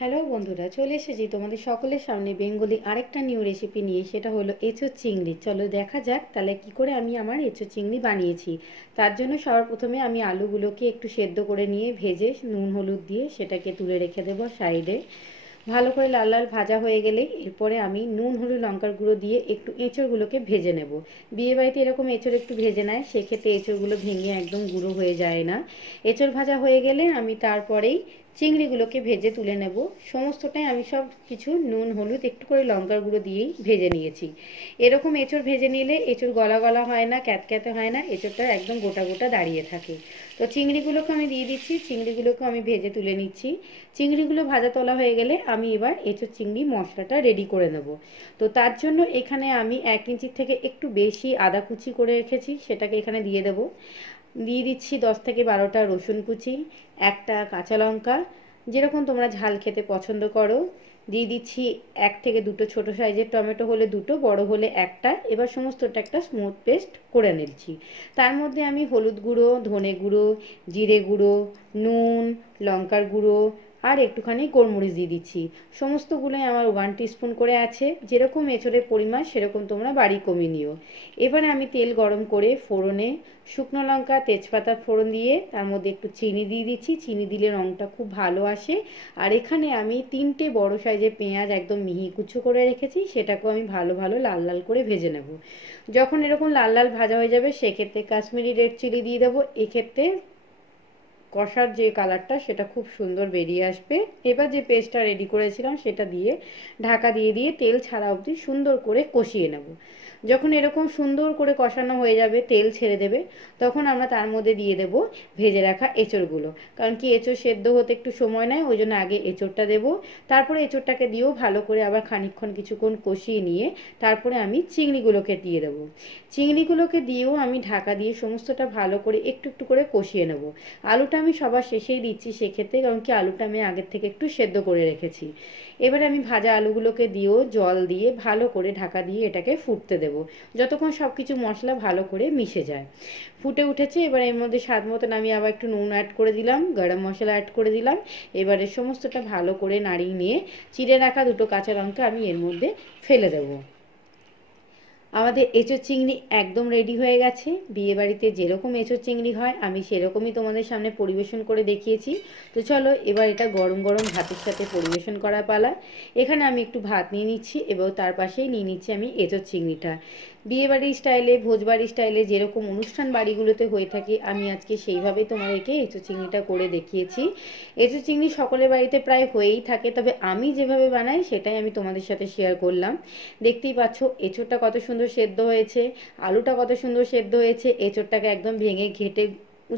Hello বন্ধুরা, চলে এসেছি তোমাদের সকলের সামনে বেঙ্গলি আরেকটা নিউ রেসিপি নিয়ে। সেটা হলো এঁচোড় চিংড়ি। চলো দেখা যাক তাহলে কি করে আমি আমার এঁচোড় চিংড়ি বানিয়েছি। তার জন্য সবার প্রথমে আমি আলুগুলোকে একটু সেদ্ধ করে নিয়ে ভেজে নুন হলুদ দিয়ে সেটাকে তুলে রেখে দেবো সাইডে। ভালো করে লাল লাল ভাজা হয়ে গেলে এরপরে আমি নুন হলুদ লঙ্কার গুঁড়ো দিয়ে একটু এঁচোড়গুলোকে ভেজে নেব। বিয়েবাড়িতে এরকম এঁচোড় একটু ভেজে নেয়, সেক্ষেত্রে এঁচোড়গুলো ভেঙে একদম গুঁড়ো হয়ে যায় না। এঁচোড় ভাজা হয়ে গেলে আমি তারপরেই চিংড়িগুলোকে ভেজে তুলে নেব। সমস্তটাই আমি সব কিছু নুন হলুদ একটু করে লঙ্কার গুঁড়ো দিয়েই ভেজে নিয়েছি। এরকম এঁচোড় ভেজে নিলে এঁচোড় গলা গলা হয় না, ক্যাতক্যাতে হয় না, এঁচোড়টা একদম গোটা গোটা দাঁড়িয়ে থাকে। তো চিংড়িগুলোকে আমি দিয়ে দিচ্ছি, চিংড়িগুলোকে আমি ভেজে তুলে নিচ্ছি। চিংড়িগুলো ভাজা তোলা হয়ে গেলে আমি এবার এঁচোড় চিংড়ি মশলাটা রেডি করে নেব। তো তার জন্য এখানে আমি 1 ইঞ্চির থেকে একটু বেশি আদা কুচি করে রেখেছি, সেটাকে এখানে দিয়ে দেবো। দিয়ে দিচ্ছি 10 থেকে 12টা রসুন কুচি, একটা কাঁচা লঙ্কা, যেরকম তোমরা ঝাল খেতে পছন্দ করো। দিয়ে দিচ্ছি 1 থেকে 2টো ছোটো সাইজের টমেটো, হলে 2টো, বড় হলে একটা। এবার সমস্তটা একটা স্মুথ পেস্ট করে নিচ্ছি। তার মধ্যে আমি হলুদ গুঁড়ো, ধনে গুঁড়ো, জিরে গুঁড়ো, নুন, লঙ্কার গুঁড়ো আর একটুখানি গোলমরিচ দিয়ে দিচ্ছি। সমস্তগুলোই আমার 1 টিস্পুন করে আছে। যেরকম এঁচোড়ের পরিমাণ সেরকম তোমরা বাড়ি কমিয়ে নিও। এবারে আমি তেল গরম করে ফোড়নে শুকনো লঙ্কা, তেজপাতা ফোড়ন দিয়ে তার মধ্যে একটু চিনি দিয়ে দিচ্ছি। চিনি দিলে রঙটা খুব ভালো আসে। আর এখানে আমি 3টে বড় সাইজের পেঁয়াজ একদম মিহি কুচো করে রেখেছি, সেটাকেও আমি ভালো ভালো লাল লাল করে ভেজে নেব। যখন এরকম লাল লাল ভাজা হয়ে যাবে সেক্ষেত্রে কাশ্মীরি রেড চিলি দিয়ে দেবো। এক্ষেত্রে কষার যে কালারটা সেটা খুব সুন্দর বেরিয়ে আসবে। এবার যে পেস্টটা রেডি করেছিলাম সেটা দিয়ে ঢাকা দিয়ে দিয়ে তেল ছাড়া অবধি সুন্দর করে কষিয়ে নেব। যখন এরকম সুন্দর করে কষানো হয়ে যাবে, তেল ছেড়ে দেবে, তখন আমরা তার মধ্যে দিয়ে দেব ভেজে রাখা এঁচোড়গুলো। কারণ কি এঁচোড় সেদ্ধ হতে একটু সময় নেয়, ওই জন্য আগে এঁচোড়টা দেবো। তারপরে এঁচোড়টাকে দিয়েও ভালো করে আবার খানিকক্ষণ কিছুক্ষণ কষিয়ে নিয়ে তারপরে আমি চিংড়িগুলোকে দিয়ে দেবো। চিংড়িগুলোকে দিয়েও আমি ঢাকা দিয়ে সমস্তটা ভালো করে একটু একটু করে কষিয়ে নেব। আলুটা আমি সবার শেষেই দিচ্ছি সেক্ষেত্রে, কারণ কি আলুটা আমি আগের থেকে একটু সেদ্ধ করে রেখেছি। এবারে আমি ভাজা আলুগুলোকে দিয়েও জল দিয়ে ভালো করে ঢাকা দিয়ে এটাকে ফুটতে দেব, যতক্ষণ সব কিছু মশলা ভালো করে মিশে যায়। ফুটে উঠেছে, এবার এর মধ্যে স্বাদ মতন আমি আবার একটু নুন অ্যাড করে দিলাম, গরম মশলা অ্যাড করে দিলাম। এবারে সমস্তটা ভালো করে নাড়িয়ে নিয়ে চিড়ে রাখা 2টো কাঁচা লঙ্কা আমি এর মধ্যে ফেলে দেবো। আমাদের এঁচোড় চিংড়ি একদম রেডি হয়ে গেছে। বিয়েবাড়িতে যেরকম এঁচোড় চিংড়ি হয় আমি সেরকমই তোমাদের সামনে পরিবেশন করে দেখিয়েছি। তো চলো এবার এটা গরম গরম ভাতের সাথে পরিবেশন করা পালা। এখানে আমি একটু ভাত নিয়ে নিচ্ছি এবং তার পাশেই নিয়ে নিচ্ছি আমি এঁচোড় চিংড়িটা। বিয়েবাড়ির স্টাইলে, ভোজবাড়ির স্টাইলে যেরকম অনুষ্ঠান বাড়িগুলোতে হয়ে থাকে, আমি আজকে সেইভাবেই তোমাদেরকে এঁচোড় চিংড়িটা করে দেখিয়েছি। এঁচোড় চিংড়ি সকলের বাড়িতে প্রায় হয়েই থাকে, তবে আমি যেভাবে বানাই সেটাই আমি তোমাদের সাথে শেয়ার করলাম। দেখতেই পাচ্ছ এঁচোড়টা কত সুন্দর সেদ্ধ হয়েছে, আলুটা কত সুন্দর সেদ্ধ হয়েছে, এঁচোড়টাকে একদম ভেঙে ঘেটে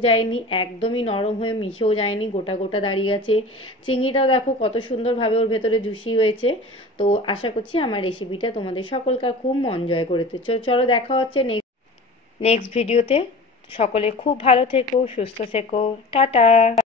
যায়নি, একদমই নরম হয়ে মিশেও যায়নি, গোটা গোটা দাঁড়িয়ে আছে। চিংড়িটাও দেখো কত সুন্দরভাবে ওর ভেতরে জুসি হয়েছে। তো আশা করছি আমার রেসিপিটা তোমাদের সকলকার খুব মন জয় করেছে। চলো দেখা হচ্ছে নেক্সট ভিডিওতে। সকলে খুব ভালো থেকো, সুস্থ থেকো, টাটা।